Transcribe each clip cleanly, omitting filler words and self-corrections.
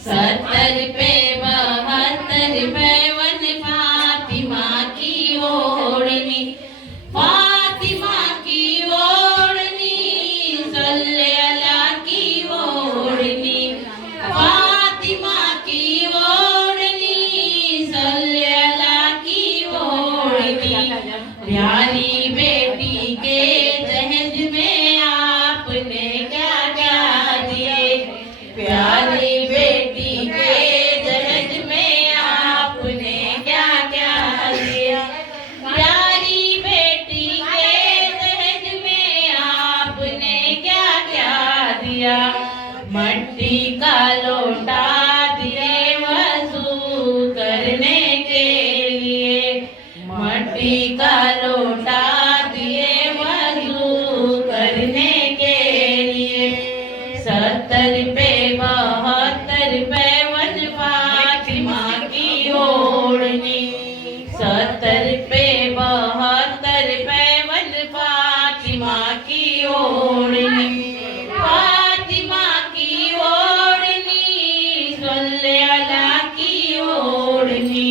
70 पे 72 52 फातिमा की ओढ़नी, फातिमा की ओढ़नी, सल्ले अला की ओढ़नी, फातिमा की ओढ़नी, सल्ले अला की ओढ़नी। प्यारी बेटी के दहेज में आपने क्या क्या दिए, प्यारी बेटी के दहेज में आपने क्या क्या दिया, प्यारी बेटी के दहेज में आपने क्या क्या दिया। मट्टी का लोटा दिए वजू करने के लिए, मट्टी का लोटा दिए वजू करने के लिए। 70 पे 72 52 फातिमा की ओढ़नी, 70 पे 72 52 फातिमा की ओढ़नी, फातिमा की ओढ़नी, सल्ले अला की ओढ़नी,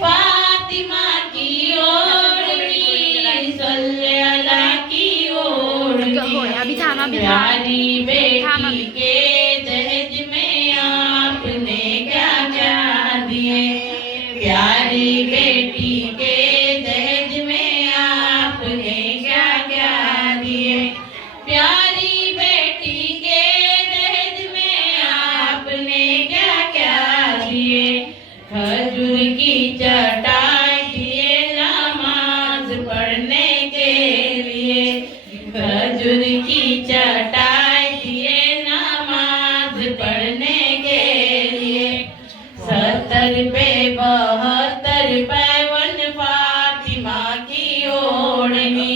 फातिमा की ओढ़नी, सल्ले अला की ओढ़नी। प्यारी बेटी के दहेज में आपने क्या क्या दिए, प्यारी बेटी के दहेज में आपने क्या क्या दिए, प्यारी बेटी के दहेज में आपने क्या क्या दिए। खजूर की चटाई दिए नमाज पढ़ने के लिए, खजूर की चटाई दिए नमाज पढ़ने के लिए। 70 पे 72 52 फातिमा की ओढ़नी,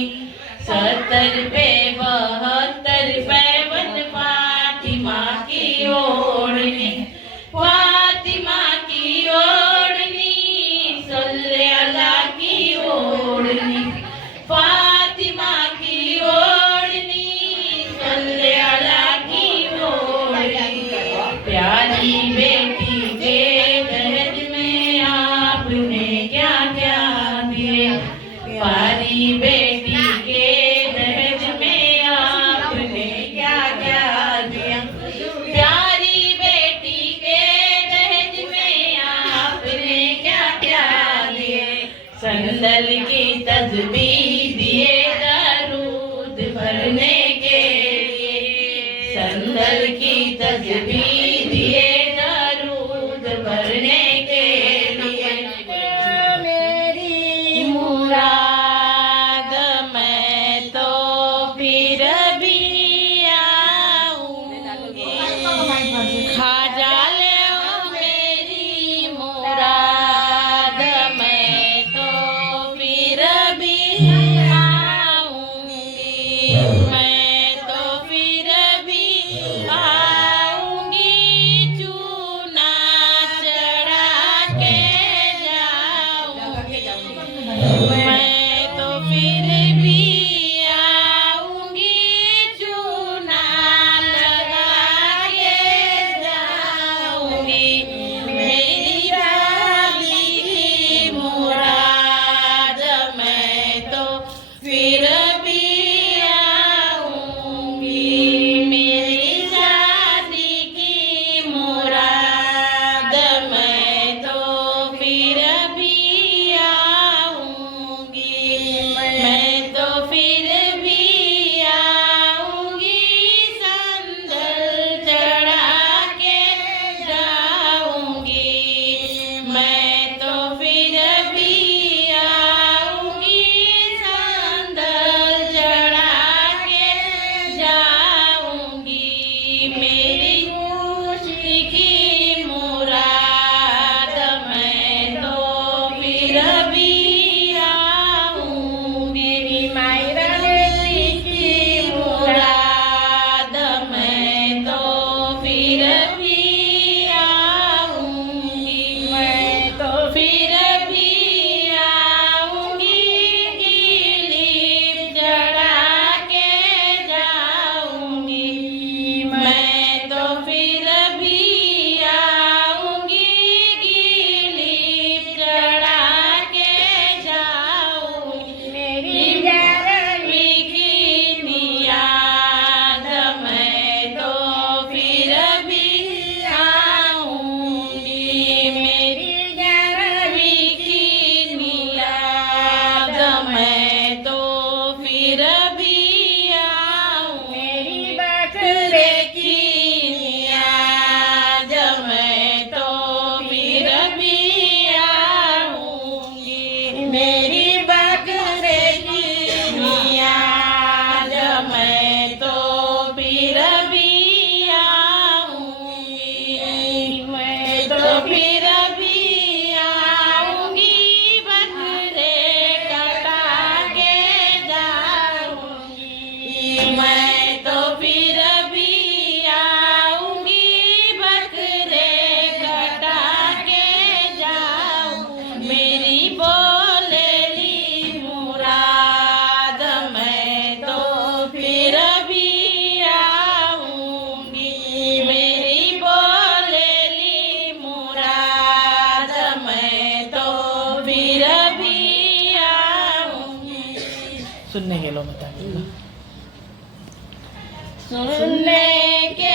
70 पे 72 52 फातिमा की ओढ़नी, फातिमा की ओढ़नी, सल्ले अला की ओढ़नी, फातिमा की ओढ़नी, सल्ले अला की ओढ़नी। प्यारी बेटी के दहेज में आपने क्या क्या दिए, प्यारी बेटी के दहेज में आपने क्या क्या दिया, प्यारी बेटी के दहेज में आपने क्या क्या दिए। संदल की तस्बीह दिए दरूद भरने के लिए, संदल की तस्बीह दिए सुनने के लो बता। सुनने के